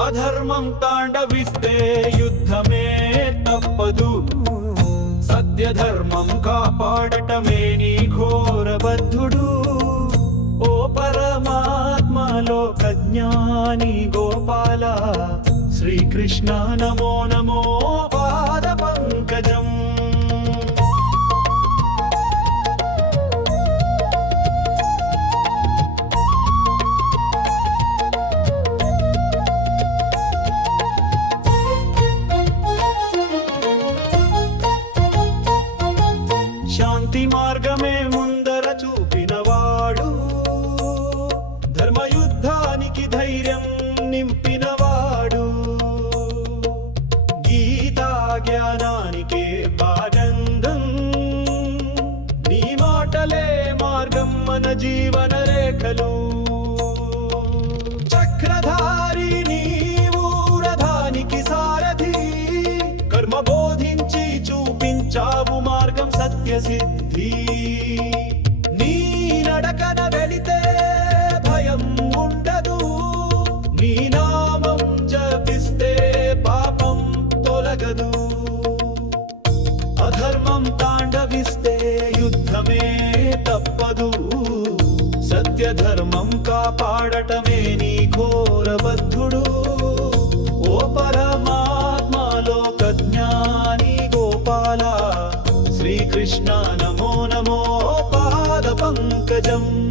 అధర్మం తాండవిస్తే యుద్ధమే తప్పదు. సత్యధర్మం కాపాడటమే నీ ఘోరబద్ధుడు. ఓ పరమాత్మలో ప్రజ్ఞాని గోపాల శ్రీకృష్ణ నమో నమో పాద పంకజం. జ్ఞానానికే బాగంధం. నీ మాటలే మార్గం మన జీవన రేఖలు. చక్రధారి నీవు రథానికి సారథి. కర్మ బోధించి చూపించావు మార్గం సత్యసిద్ధి. పాడటమే నీ ఘోరబద్ధుడు. ఓ పరమాత్మలో జ్ఞాని గోపాల శ్రీకృష్ణ నమో నమో పాద పంకజం.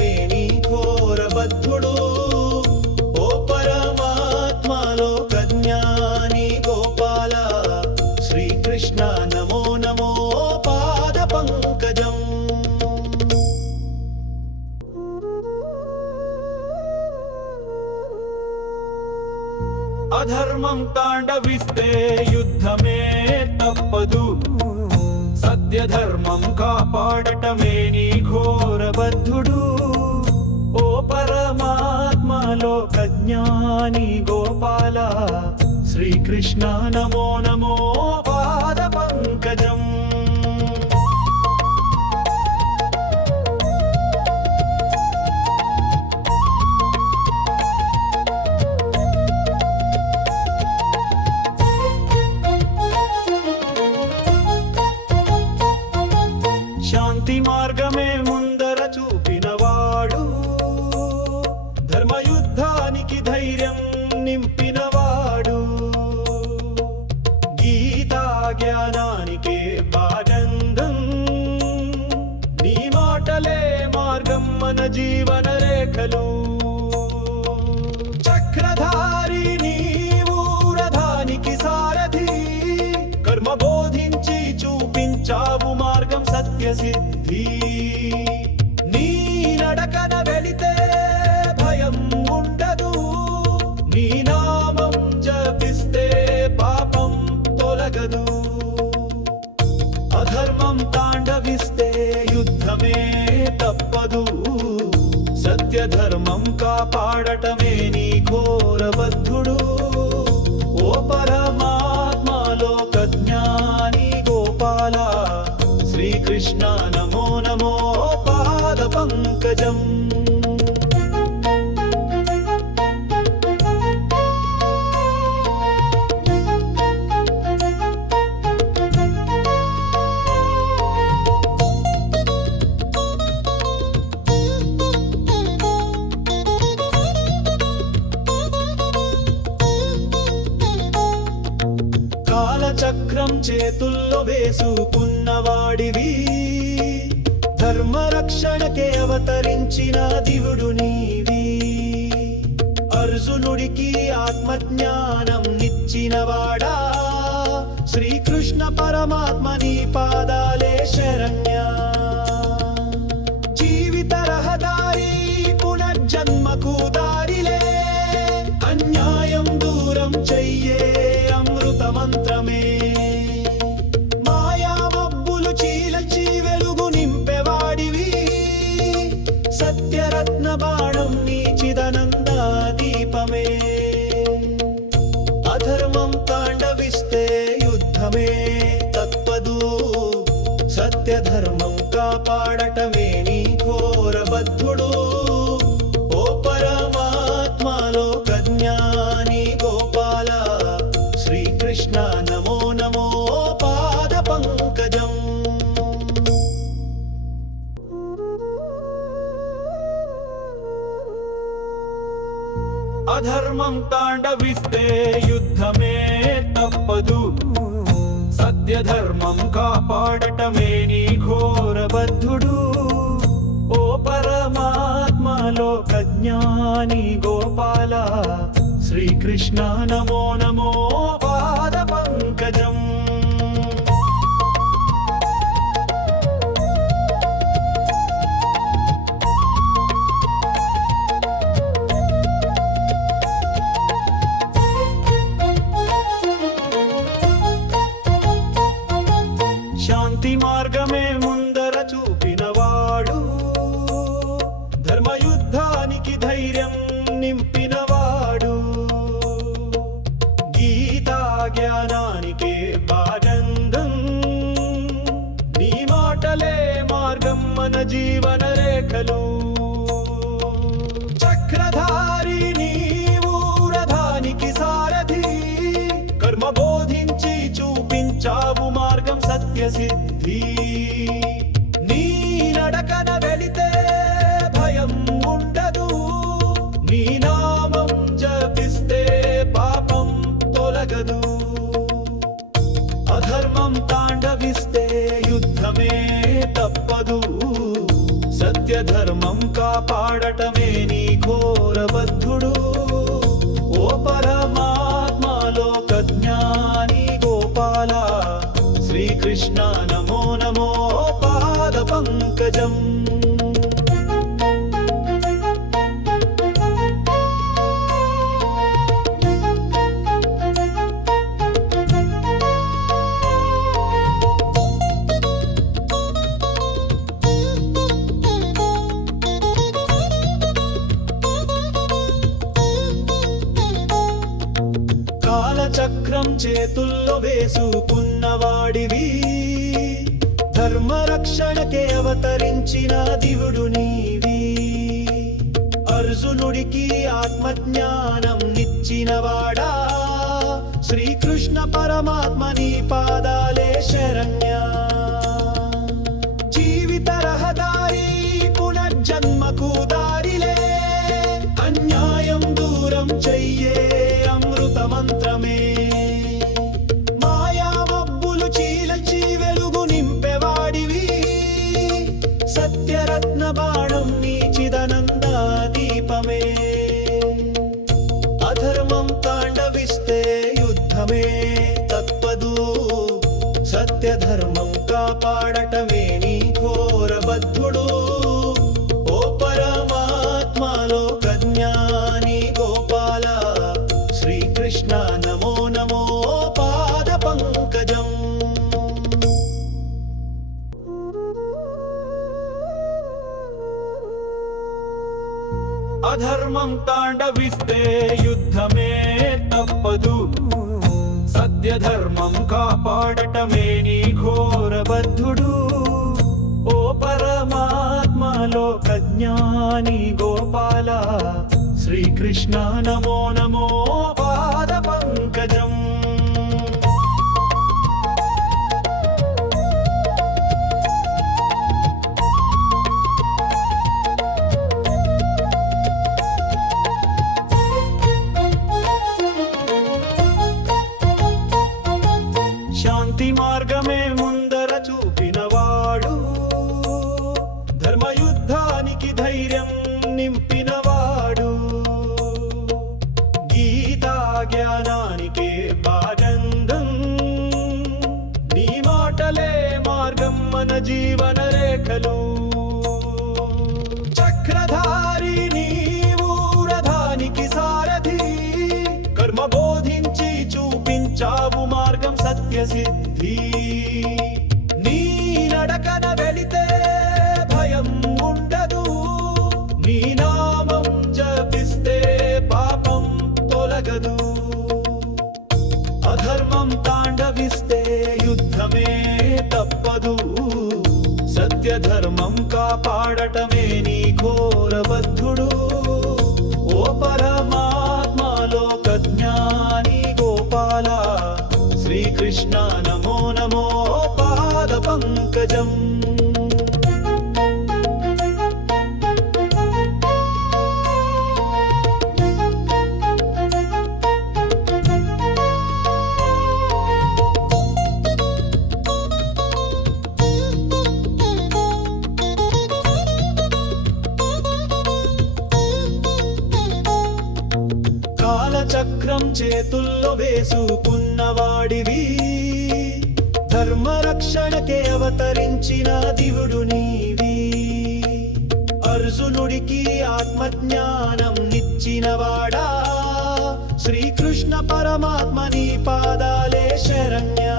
వేణి నీ ఘోరబద్ధుడు ఓ పరమాత్మలో ప్రజ్ఞాని గోపాల శ్రీకృష్ణ నమో నమో పాద పంకజం. అధర్మం తాండవిస్తే శ్రీకృష్ణ నమో నమో. నీ నామం జపిస్తే పాపం తొలగదు. అధర్మం తాండవిస్తే యుద్ధమే తప్పదు. సత్యధర్మం కాపాడటమే నీ ఘోరబద్ధుడు ఓ ఆత్మరక్షణకే అవతరించిన దివుడు నీవి. అర్జునుడికి ఆత్మజ్ఞానం నిచ్చినవాడా. శ్రీకృష్ణ పరమాత్మ నీ కృష్ణ నమో నమో పాద పంకజం. అధర్మం తాండవిస్తే యుద్ధమే తప్పదు. సత్యధర్మం కాపాడటమే నీ ఘోరబద్ధుడు. ఓ పరమాత్మలో ప్రజ్ఞాని గోపాల శ్రీకృష్ణ నమో నమో పంకజం జీవన రేఖలు. చక్రధారి నీవు రథానికి సారథి. కర్మ బోధించి చూపించావు మార్గం సత్య సిద్ధి నీ నడకన వెళితే భయం ఉండదు. నీ నామం జపిస్తే పాపం తొలగదు. అధర్మం తాండవిస్తే కాపాడటమే నీ ఘోరబద్ధుడు ఆత్మజ్ఞానం తాండవిస్తే యుద్ధమే తప్పదు. సత్యధర్మం కాపాడటమే నీ ఘోరబద్ధుడు. ఓ పరమాత్మలో కజ్ఞాని గోపాల. శ్రీకృష్ణ నమో నమో పాద పంకజం. జీవన రేఖలు. చక్రధారి నీవు రథానికి సారథి. కర్మ బోధించి చూపించావు మార్గం సత్య సిద్ధి నీ నడకన వెళితే భయం ఉండదు. నీ నామం జపిస్తే పాపం తొలగదు. అధర్మం తాండవిస్తే యుద్ధమే తప్పదు. ధర్మం కాపాడటమే నీ ఘోరబద్ధుడు. ఓ పరమాత్మలోకజ్ఞాని గోపాల శ్రీకృష్ణ చక్రం చేతుల్లో వేసుకున్నవాడివి. ధర్మ రక్షణకే అవతరించిన దివుడు నీవి. అర్జునుడికి ఆత్మజ్ఞానం నిచ్చినవాడా. శ్రీకృష్ణ పరమాత్మ నీ పాదాలే శరణ్య.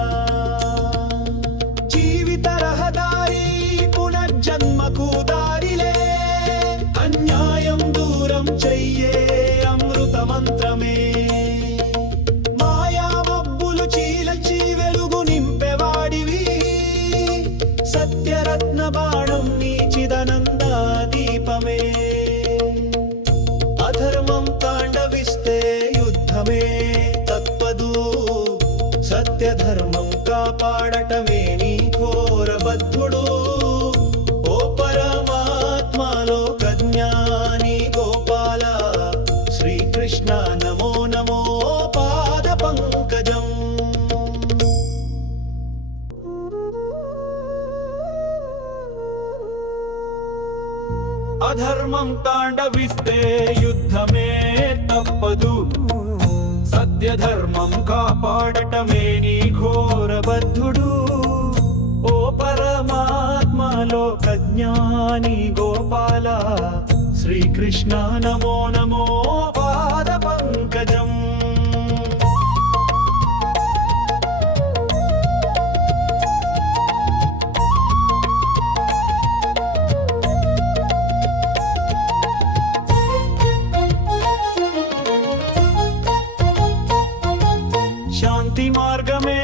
జీవిత రహ போராட்டமே कृष्ण नमो नमो पादपङ्कजम् शान्तिमार्गमे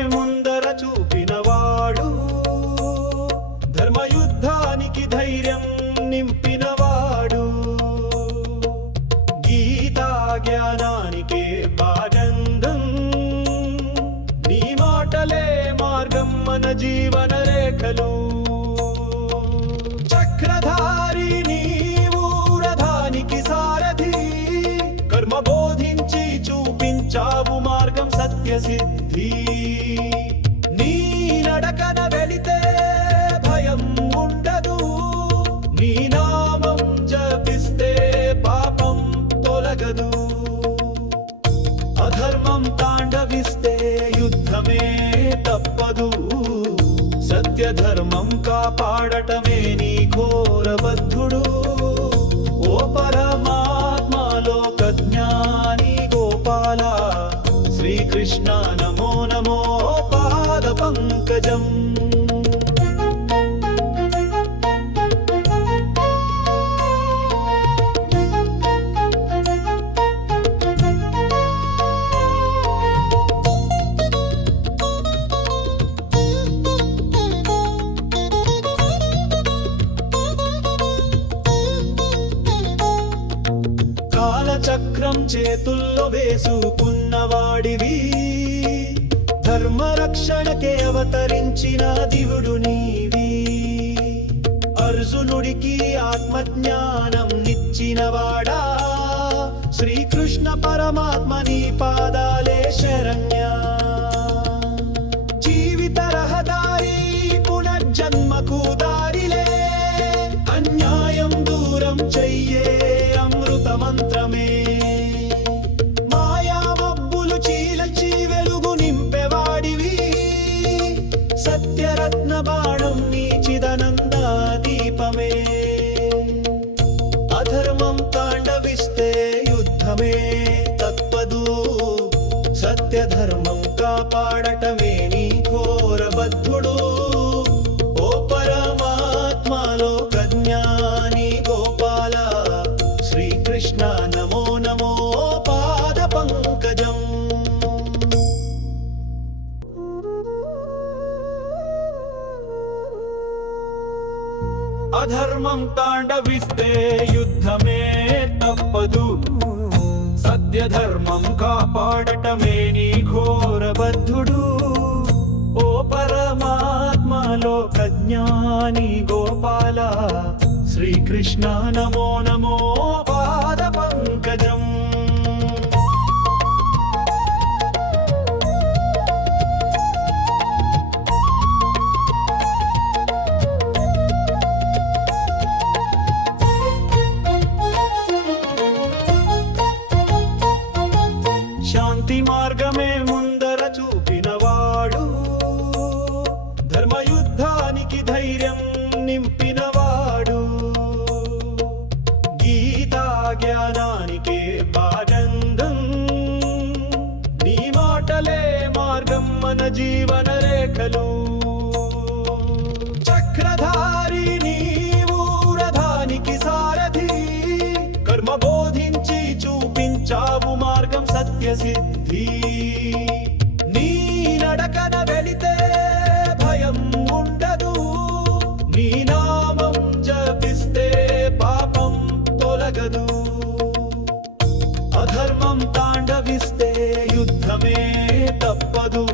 ജീവൻ ஆடட்டமே Makuda. గర్వం తాండవిస్తే యుద్ధమే తప్పదు. సత్యధర్మం కాపాడటమే నీ ఘోరబద్ధుడు. ఓ పరమాత్మలో ప్రజ్ఞాని గోపాల శ్రీకృష్ణ నమో నమ. సిద్ధి నీ నడకన వెళితే భయం ఉండదు. నీ నామం జపిస్తే పాపం తొలగదు. అధర్మం తాండవిస్తే యుద్ధమే తప్పదు.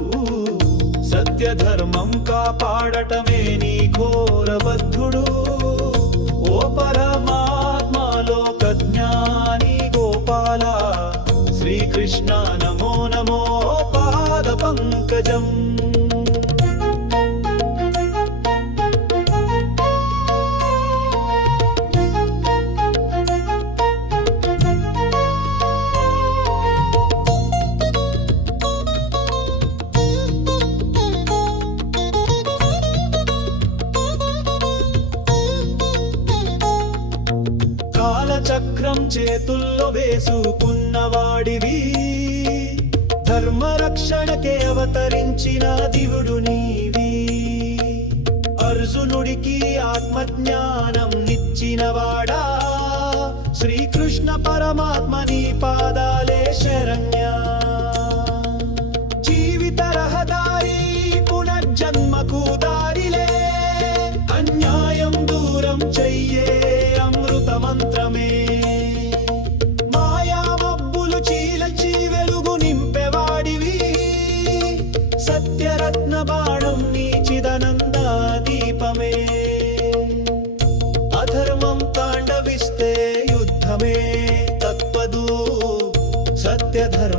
సత్యధర్మం కాపాడటమే చక్రం చేతుల్లో వేసుకున్నవాడివి. ధర్మరక్షణకే అవతరించిన దివుడు నీవి. అర్జునుడికి ఆత్మజ్ఞానం నిచ్చినవాడా. శ్రీకృష్ణ పరమాత్మ నీ పాదాలే శరణ్యా. ತ್ಯಧರ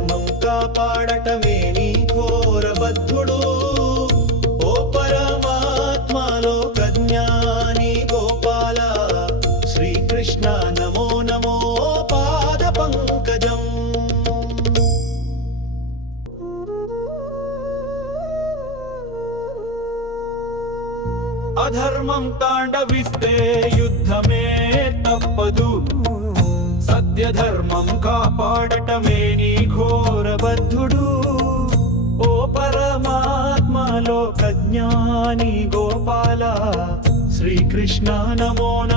Krishna Namo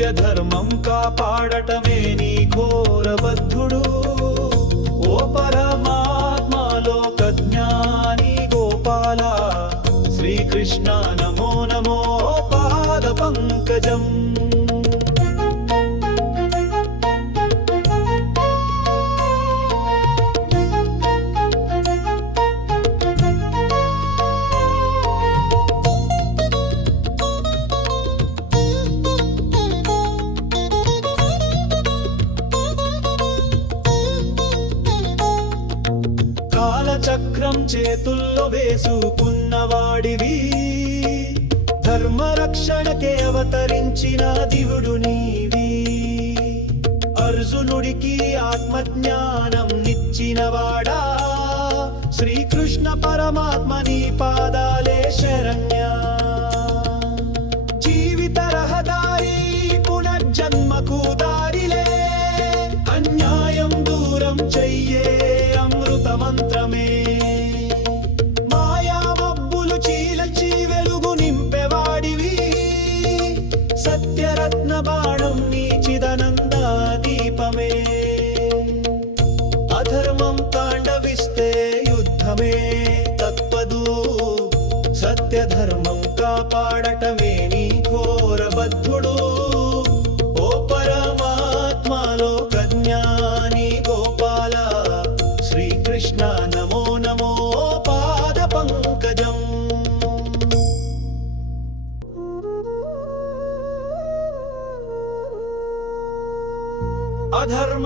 సత్య ధర్మం కాపాడటమే నీ ఘోర ఘోరబద్ధుడు. ఓ పరమాత్మలోక జ్ఞాని గోపాల శ్రీకృష్ణ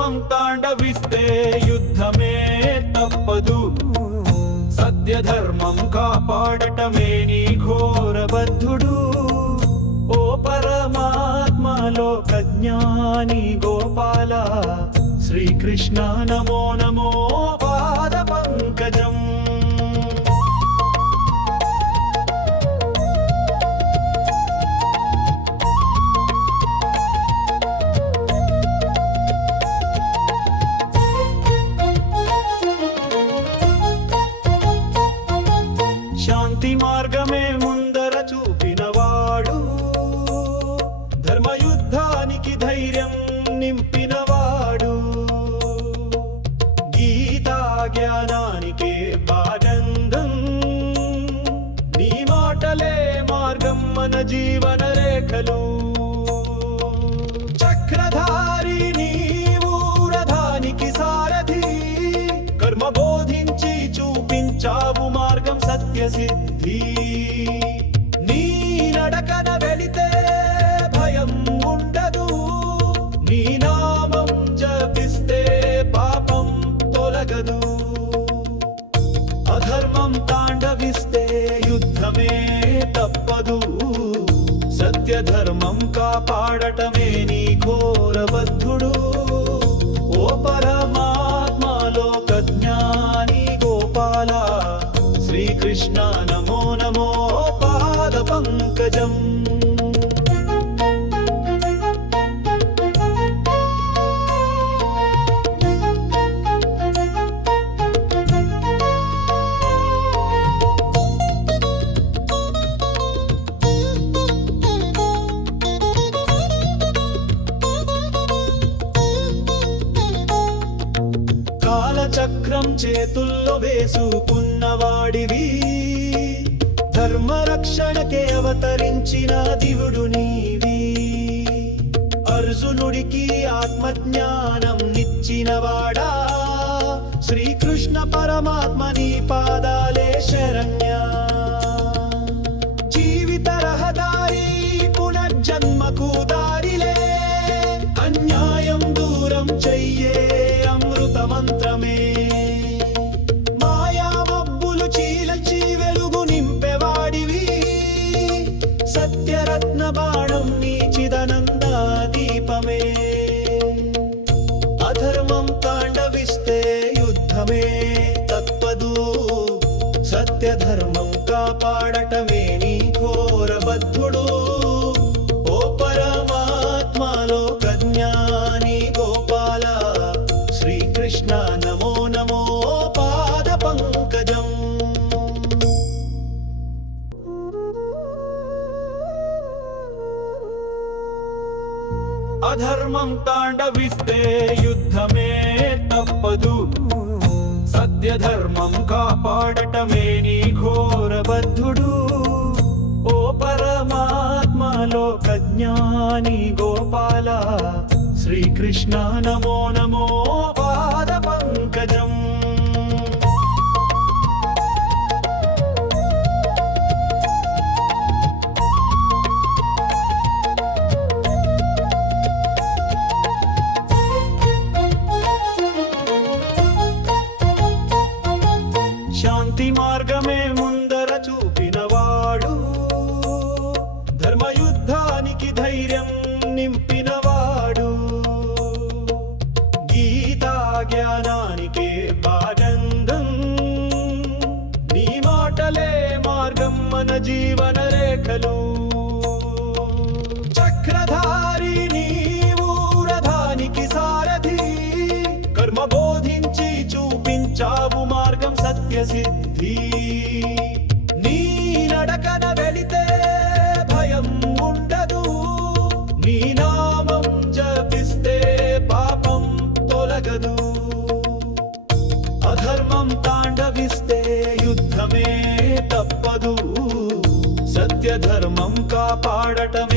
సర్వం తాండవిస్తే యుద్ధమే తప్పదు. సత్య ధర్మం కాపాడటమే నీ ఘోర బద్ధుడు ఓ పరమాత్మ లోక జ్ఞాని గోపాల శ్రీకృష్ణ నమో నమో పాద పంకజం. జీవన రేఖలు చక్రధారి నీవు రథానికి సారథి. కర్మ బోధించి చూపించావు మార్గం సత్యసిద్ధి. నీ నడకన వెళితే పాడటమే నీ ఘోరవద్దు చేతుల్లో వేసుకున్నవాడివి. ధర్మ రక్షణకే అవతరించిన దివుడు నీవి. అర్జునుడికి ఆత్మజ్ఞానం నిచ్చినవాడా. శ్రీకృష్ణ పరమాత్మ నీ పాదాలే శరణ్యా. పరమే నీ ఘోరబద్ధుడు. ఓ పరమాత్మలోకజ్ఞాని గోపాల. శ్రీకృష్ణ నమో నమో సత్య ధర్మం కాపాడటమే.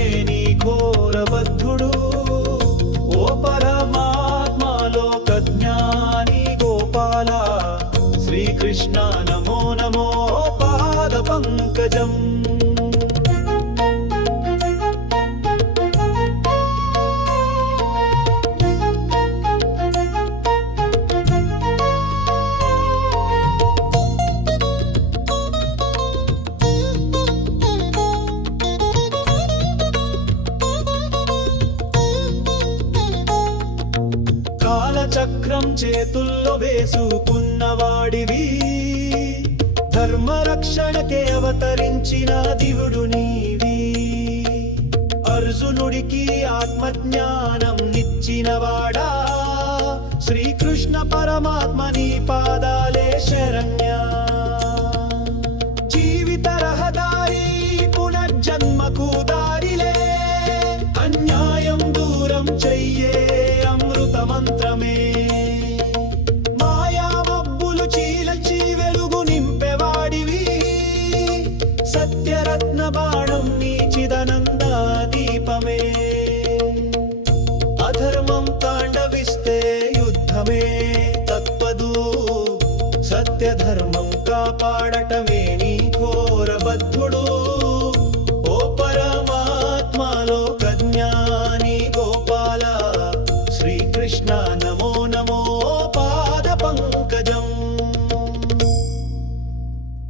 అర్జునుడికి ఆత్మజ్ఞానం నిచ్చినవాడా? శ్రీకృష్ణ పరమాత్మ నీ పాదాలే శరణ్యా.